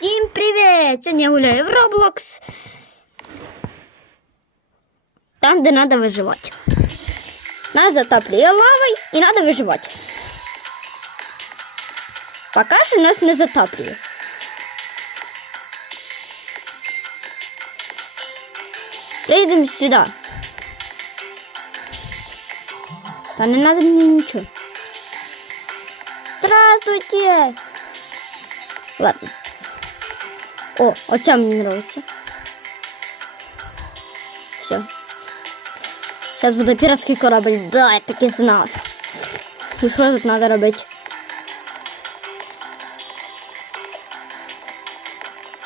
Всім привіт! Сьогодні я гуляю в Roblox. Там, де треба виживати. Нас затоплює лавою і треба виживати. Поки що нас не затоплює. Приїдемо сюди. Та не треба мені нічого. Здравствуйте! Ладно. О, оця мені нравится. Все. Сейчас буде піратський корабль. Да, я таки знав. І що тут треба робити?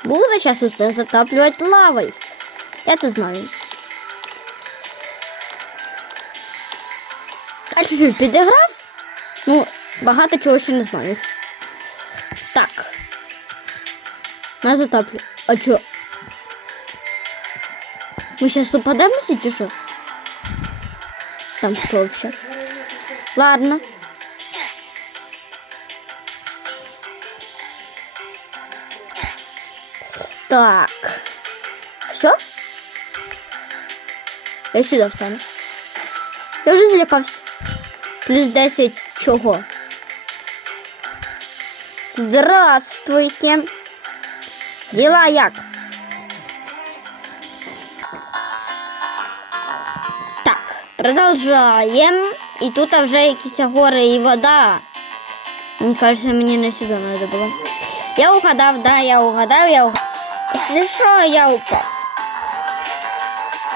Буду зараз усе затаплювати лавою. Я це знаю. А чуть-чуть підіграв? Ну, багато чого ще не знаю. Нас затаплю. А чё? Мы сейчас упадемся, чи что? Там кто вообще? Ладно. Так. Все? Я сюда встану. Я вже злякався. Плюс 10 чого? Здравствуйте. Діла як? Так, продовжаємо. І тут вже якісь гори і вода. Мені кажется, мені не сюди треба було. Я угадав, да, я угадав, я угадав. Якщо що, я упав.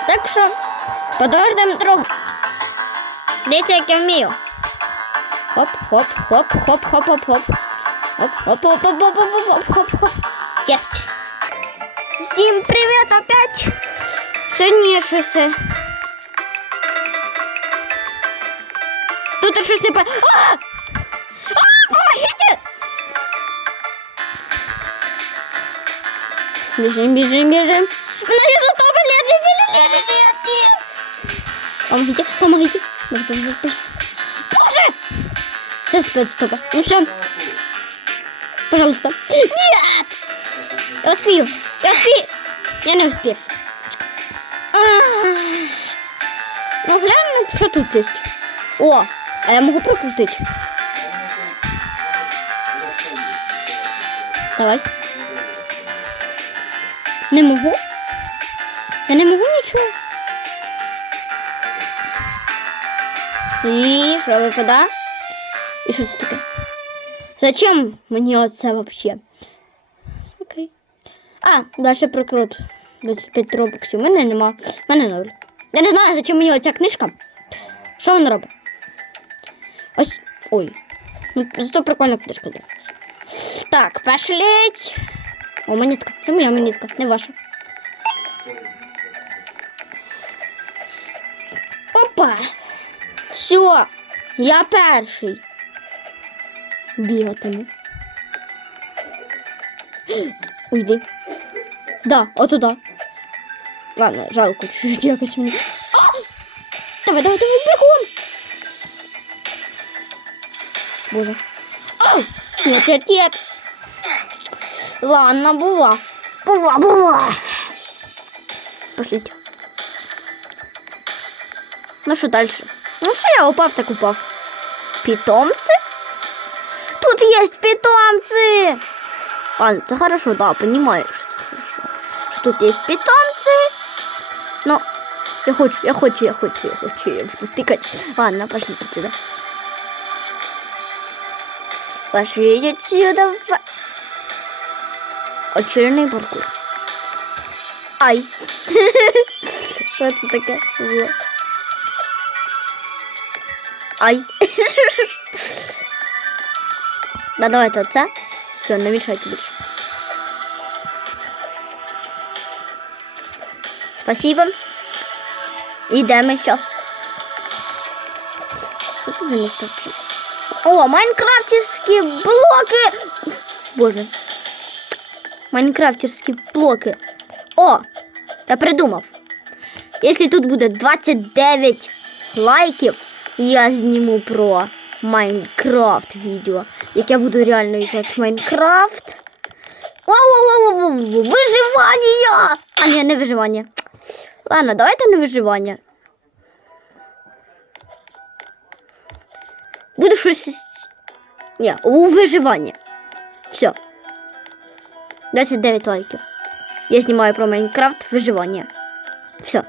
Так що, подождемо трохи. Дивіться, як я вмію. Хоп, хоп, хоп, хоп, хоп, хоп, хоп. Хоп, хоп, хоп, хоп, хоп, хоп, хоп, хоп, хоп. Єсть. Всім привіт опять. Сьогодні я щось. е, Тут щось не по... А! А! Помогите! Бежим, бежим, бежим. Мене не затопили. Нет, нет, нет, нет, нет, нет. Помогите, помогите. Боже, боже, боже, боже. Боже! Сейчас спецстопа. Ну все. Пожалуйста. Нет! Я успею. Я успею. Я не успев. Ах. Ну, глянь, що тут є. О, а я можу прокрутити. Давай. Не можу? Я не можу нічого. І що випадає? І що це таке? Зачем мені оце вообще? А, далі прокрут. 25 робоксів. У мене нема. У мене ноль. Я не знаю, зачем мені оця книжка. Що вона робить? Ось. Ой. Ну, зато прикольна книжка для. Так, пошліть. О, монетка. Це моя монетка, не ваша. Опа! Все, я перший. Бігатиму. Уйди. Да, отуда. Ладно, жалко, чуть-чуть якось мені. Давай, давай, давай, бігом! Боже. Ау! Нет, нет, нет. Ладно, бува. Бува, бува. Пошлите. Ну что дальше? Ну все, я упав, так упав. Питомцы? Тут есть питомцы! Ладно, это хорошо, да, хорошо. Что тут есть питомцы. Но я хочу, я хочу, я хочу, я хочу, я буду стыкать. Ладно, пошлите сюда. Пошли отсюда. в- Очередний паркур. Ай. Це таке було? Ай. Да, давайте оце. Все, не більше. Спасибо. Ідемо зараз. Що це за місто? О, майнкрафтівські блоки! Боже. Майнкрафтівські блоки. О! Я придумав. Якщо тут буде 29 лайків, я зніму про Майнкрафт відео. Як я буду реально грати в Майнкрафт. Виживання! А ні, не виживання. Ладно, давайте не виживання. Буде щось. Ні, у виживання. Все. 29 лайків. Я знімаю про Майнкрафт виживання. Все.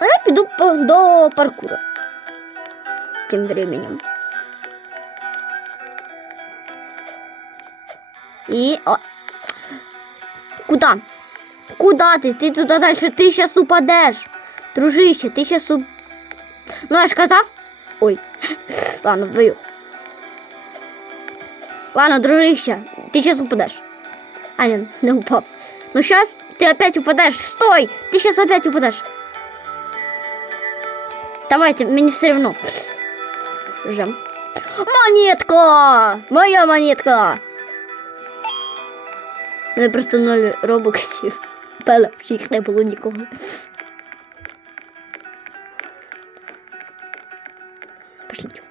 А я піду до паркуру. Тим временем. И... О. Куда? Куда ты? Ты туда дальше. Ты сейчас упадешь. Дружище, ты сейчас уп... Ну, я ж казав. Ой. Ладно, вдвоем. Ладно, дружище, ты сейчас упадешь. А, нет, не упал. Ну, сейчас ты опять упадаешь. Стой! Ты сейчас опять упадешь. Давайте, мне все равно. Жем. Монетка! Моя монетка! У мене просто ноль робоксів. Що їх не було нікого. Пошліть.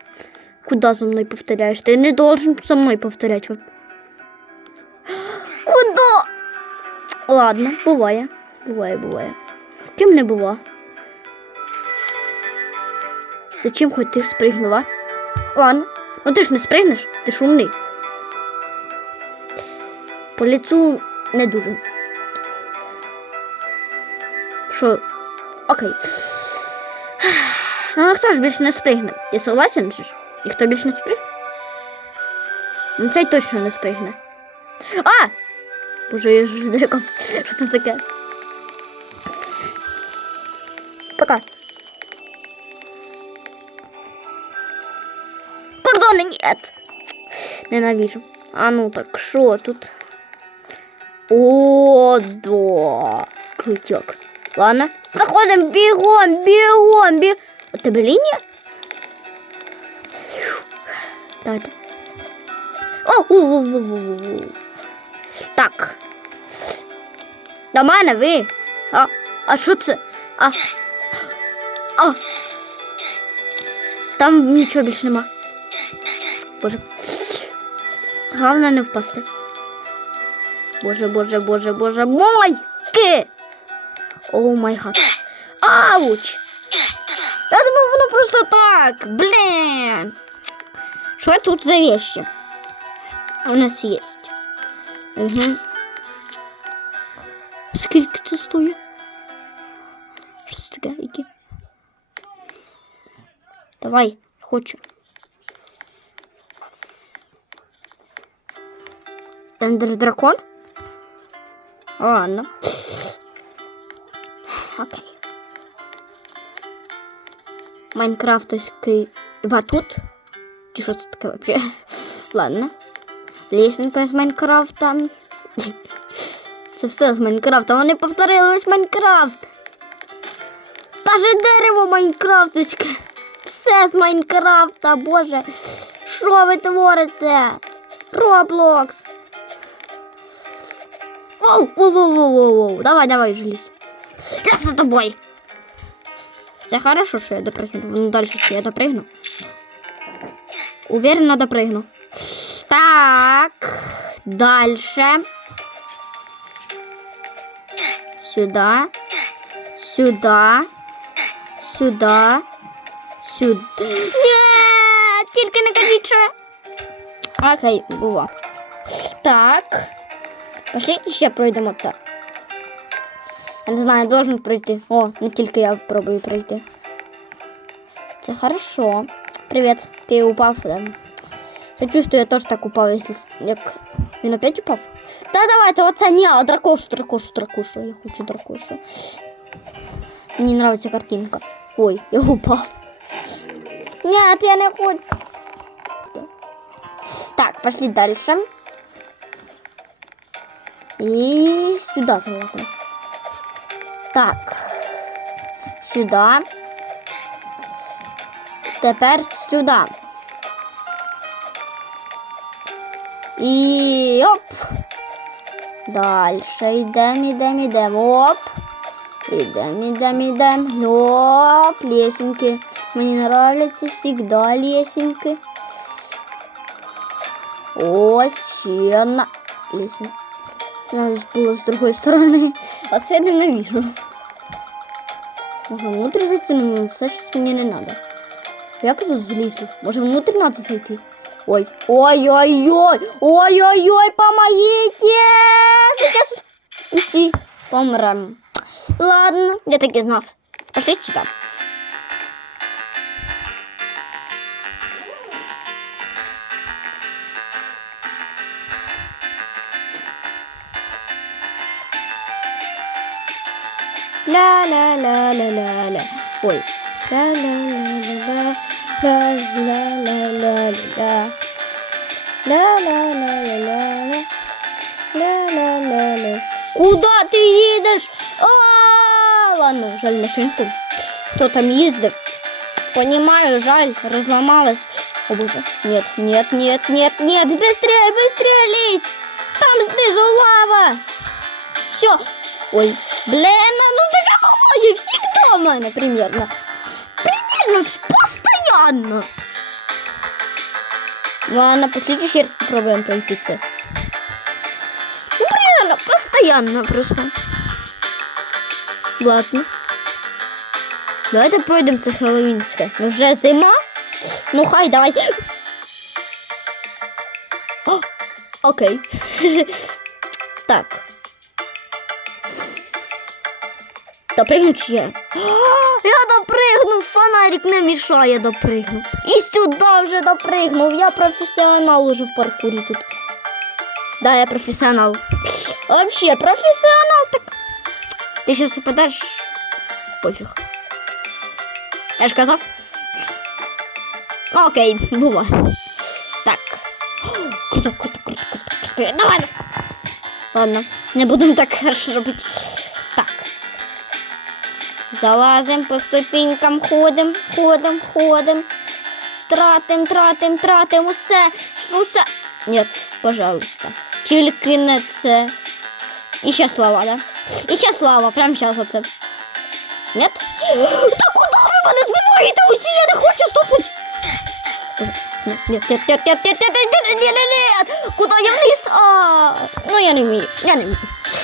Куда за мною повторяєш? Ти не должен за мною повторять. Вот. Куда? Ладно, буває. Буває, буває. З ким не бува. Зачем хоч ти спригнула? Ладно. Ну ти ж не спригнеш, ти ж умний. По лицу не дуже. Що? Окей. Ну, хто ж більше не спригне? Я согласен же ж? І хто більше не спригне? Ну, цей точно не спригне. А! Боже, я ж злякався. Що це таке? Пока. Кордони нет. Ненавижу. А ну так, що тут? О, да. Крутяк. Ладно. Заходим бігом, бігом, бігом. У тебе лінія? Давайте. О, у, у, у, у, у. Так. До мене ви. А, а що це? А. А. Там нічого більше нема. Боже. Головне не впасти. Боже, боже, боже, боже, мойки! О май гад. Ауч! Я думав, воно просто так. Блін. Що тут за вещи? У нас є. Угу. Скільки це стоїть? Що це таке? Які? Давай, хочу. Ендер дракон? Ладно. Окей. Майнкрафтовський батут. Чи що це таке вообще? Ладно. Лісенька з Майнкрафта. Це все з Майнкрафта. Вони повторили весь Майнкрафт. Даже дерево Майнкрафтовське. Все з Майнкрафта, боже. Що ви творите? Роблокс. Воу, воу, воу, воу, воу, воу. Давай, давай, железь. Я за тобой. Все хорошо, что я допрыгну. Ну, дальше я допрыгну. Уверенно допрыгну. Так, дальше. Сюда. Сюда. Сюда. Сюда. Нет, тільки не кажіть, що я- Окей, бува. Так. Пошліть ще пройдемо це. Я не знаю, я должен пройти. О, не тільки я пробую пройти. Це хорошо. Привіт, ти упав. Да? Я чувствую, я теж так упав, якщо... Як... Він опять упав? Та давайте, оце ні, а дракошу, дракошу, дракошу. Я хочу дракошу. Мені нравится картинка. Ой, я упав. Нет, я не хочу. Так, пошли дальше. И сюда залазим. Так. Сюда. Тепер сюди. І оп. Дальше йдемо, йдемо, йдемо. Оп. Йдемо, йдемо, йдемо. Оп, лесенки. Мені нравляться всегда лесенки. Ось ще одна. лісі. У нас було з другої сторони, а це я ненавижу. Ага, внутрь зайти, ну все щось мені не надо. Як тут злізли? Може внутрь надо зайти? Ой, ой-ой-ой, ой-ой-ой, помогите! Сейчас усі помрем. Ладно, я так і знав. Пошли сюди. Ла-ла-ла-ла-ла-ла. Ой. Ла-ла-ла-ла-ла-ла. Ла-ла-ла-ла-ла-ла. Ла-ла-ла-ла. Куда ти їдеш? А, Ладно, жаль машинку. Хто там їздив? Понимаю, жаль, разломалась. О боже, нет, нет, нет, нет, нет, быстрее, быстрее лезь! Там снизу лава! Все. Ой, блин, ну какой всегда в мене примерно. Примерно постоянно. Ладно, пошли ще раз попробуем пройти. Ну, примерно, постоянно просто. Ладно. Давайте пройдемо це Хеллоуінське. Ну вже зима. Ну хай, давай. О, окей. Допригнуть чи я? Я допригнув, фонарик не мішає допригнув. І сюди вже допригнув. Я професіонал уже в паркурі тут. Да, я професіонал. Вообще, професіонал так. Ти зараз упадеш. Пофіг. Я ж казав. Окей, бува. Так. Круто, круто, круто, круто. Давай. Ладно, не будемо так хорошо робити. Залазим по ступенькам, ходим, ходим, ходим. Тратим, тратим, тратим усе. Що це? Нет, пожалуйста. Тільки не це. І ще слава, да? І ще слава, прямо зараз оце. Нет? Та куди ви мене збиваєте усі? Я не хочу стопити. Нет, нет, нет, нет, нет, я вниз? А, ну я не вмію, я не вмію.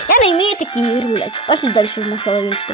Я не вмію такі рулять. Пошли дальше в Махаловинську.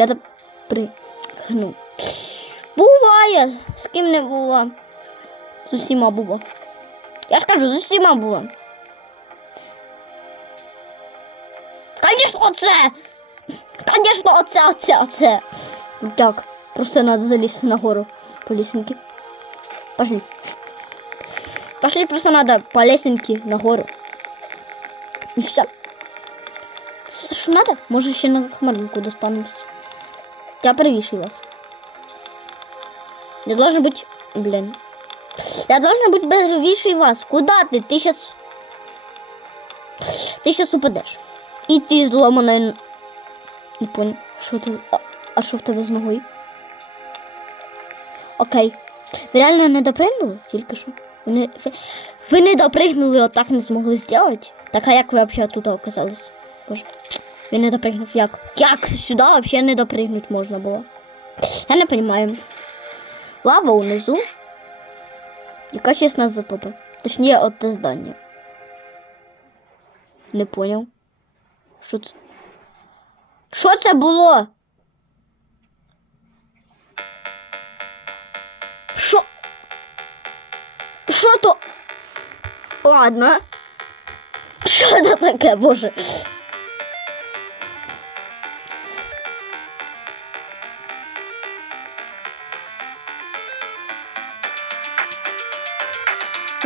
Я допригну. Буває. З ким не було. З усіма було. Я ж кажу, з усіма було. Конечно, оце! Конечно, оце, оце, оце. Так, просто надо залезть на гору по лесенке. Пошли. Пошли, просто надо по лесенке на гору. И. Все, что надо? Может, еще на хмаринку достанемся. Я привешу вас. Я должен быть... Блин. Я должен быть быстрее вас. Куда ты? Ты сейчас... Ты сейчас упадешь. І ти зломаний. Не понял. Що ти. А, а що в тебе з ногою? Окей. Ви реально не допригнули? Тільки що? Ви не, ви, ви не допригнули, отак не змогли зробити? Так а як ви взагалі тут оказались? Боже. Він не допригнув. Як? Як сюди взагалі не допригнути можна було? Я не розумію. Лава унизу. Яка зараз нас затопить? Точніше, от те здання. Не поняв. Що це? Що це було? Що? Що то? Ладно. Що це таке, боже?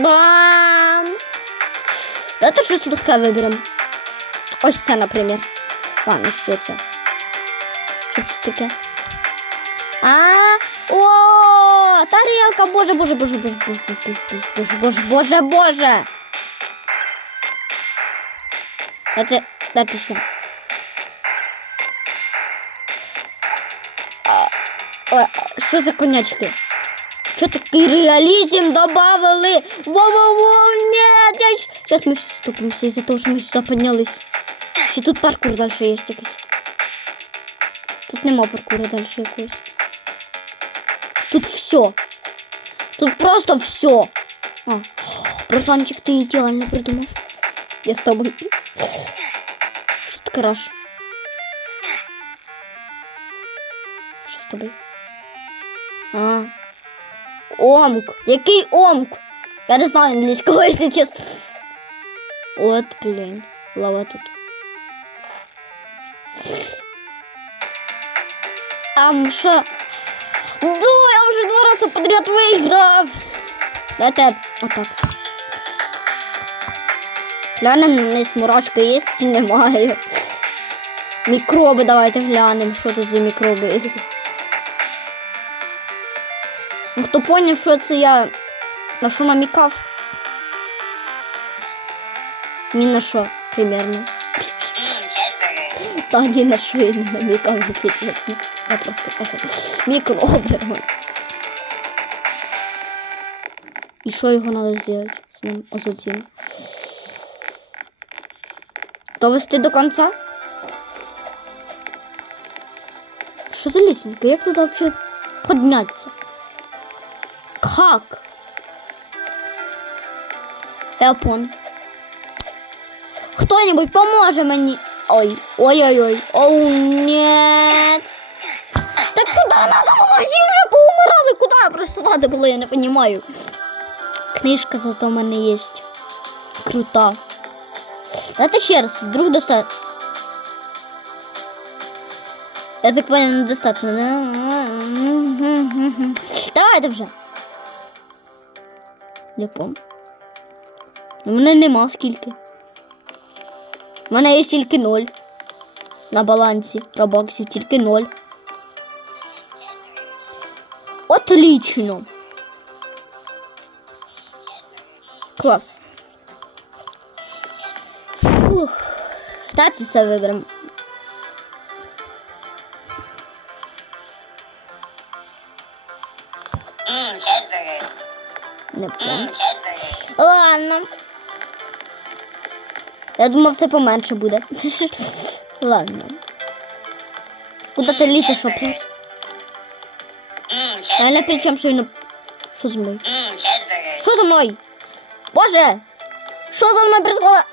Бам! Давайте щось легке виберемо. Ось це, наприклад. Ладно, що це? Що це таке? А, о, тарелка, боже, боже, боже, боже, боже, боже, боже, боже, боже, боже. Дайте, дайте ще. А, а, Що за конячки? Что такой реализм добавили? Во-во-во, нет! Я... Сейчас мы все стукнемся из-за того, что мы сюда поднялись. Еще тут паркур дальше есть якийсь. Тут нема паркура дальше якогось. Тут все. Тут просто все. А, Русланчик, ты идеально придумал. Я с тобой. Что ты краш? Что с тобой? Омк. Який омк? Я не знаю англійського, якщо чесно. От, блін. Лава тут. Ам, що? Ну, я вже два рази подряд виграв. Дайте отак. Глянемо, на мурашки є чи немає. Мікроби давайте глянемо, що тут за мікроби. Ну, хто поняв, що це я на що намікав? Ні на що, примерно. Та ні на що я не намікав, якщо чесно. Я просто кажу. Мікроби. І що його треба зробити з ним? Ось оцим. Довести до кінця? Що за лісенька? Як туди взагалі піднятися? Как? Я понял. Кто-нибудь поможе мені. Ой, ой-ой-ой. Оу, нет. Так куда надо было? Всі вже поумирали. Куда просто надо было, я не понимаю. Книжка зато в мене є. Крута. Давайте ще раз, вдруг достатньо. Я так понял, недостатньо. Давайте вже. Не помню. У мене нема скільки. У мене є тільки ноль. На балансі робоксів тільки ноль. Отлично. Клас. Фух. Давайте це виберемо. Я думав, все поменше буде. Ладно. Куди ти лізеш, щоб... Я не cheeseburger. при чому, що він... Що зі мною? Що за мною? Боже! Що за мною происходит?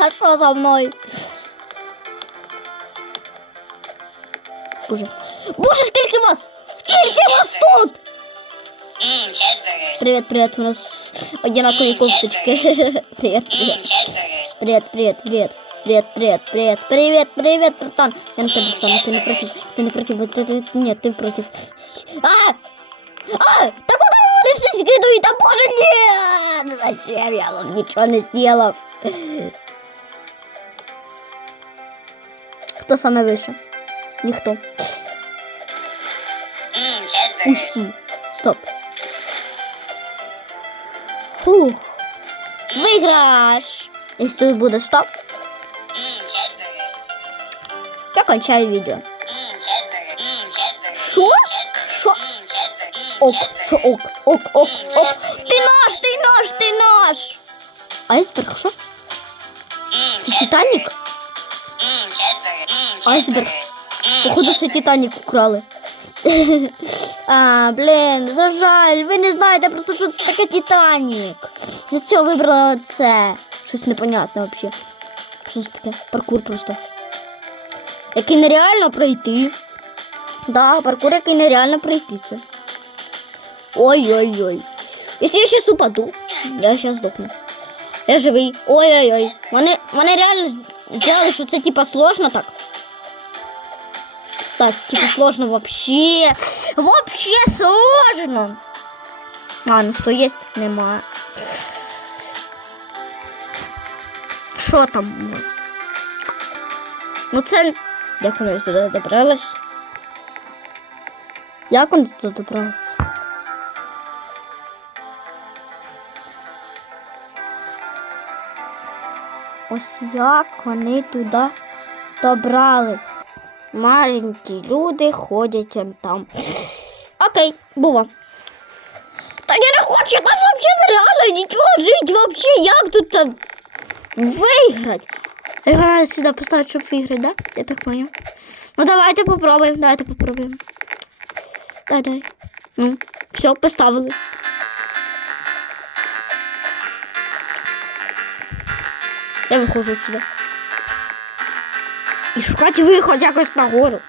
А, Що за мною? Боже. Боже, скільки вас? Скільки вас тут? Cheeseburger. Привет, привет, у нас одинаковые кофточки. Привет, Mmm, привет. Привет, привет, привет. Привет, привет, привет, привет, привет, братан. Я на тебя стану, ты не против, ты не против, вот это, нет, ты против. А! А! Да куда вы все скидывают? Да боже, нет! Зачем я вам ничего не сделал? Кто самый выше? Никто. Усі. Стоп. Фух. Виграш. Якщо тут буде стоп, я кончаю відео. Що? Що? Ок, що ок, ок, ок, ок. Ти наш, ти наш, ти наш. Айсберг, що? Це Титанік? Айсберг. Походу, це Титанік украли. А, блін, за жаль, ви не знаєте просто, що це таке Титанік. За цього вибрала це. Щось непонятне взагалі. Що це таке? Паркур просто. Який нереально пройти. Да, паркур, який нереально пройти це. Ой-ой-ой. Якщо я зараз упаду, я зараз здохну. Я живий. Ой-ой-ой. Вони, вони реально зробили, що це типа сложно так. Класс, типа сложно вообще. Вообще сложно. А, ну что есть? Нема. Что там у нас? Ну це... Як вона сюди добралась? Я вона сюди добралась? Ось як вони туда добрались. Маленькі люди ходять там. Окей, було. Та я не хочу, там взагалі нереально нічого жити вообще. Як тут там виграти? Його треба сюди поставити, щоб виграти, да? Я так понял. Ну давайте попробуємо, давайте попробуємо. Дай, дай. Ну, все, поставили. Я виходжу сюди. І шукати виход якось нагору.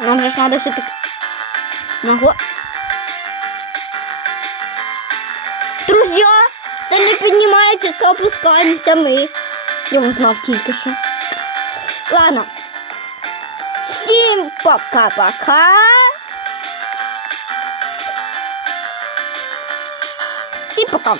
Нам же ж треба все-таки нагору. Друзі, це не піднімається, це опускаємося ми. Я вам знав тільки що. Ладно. Всім пока-пока. Всім пока.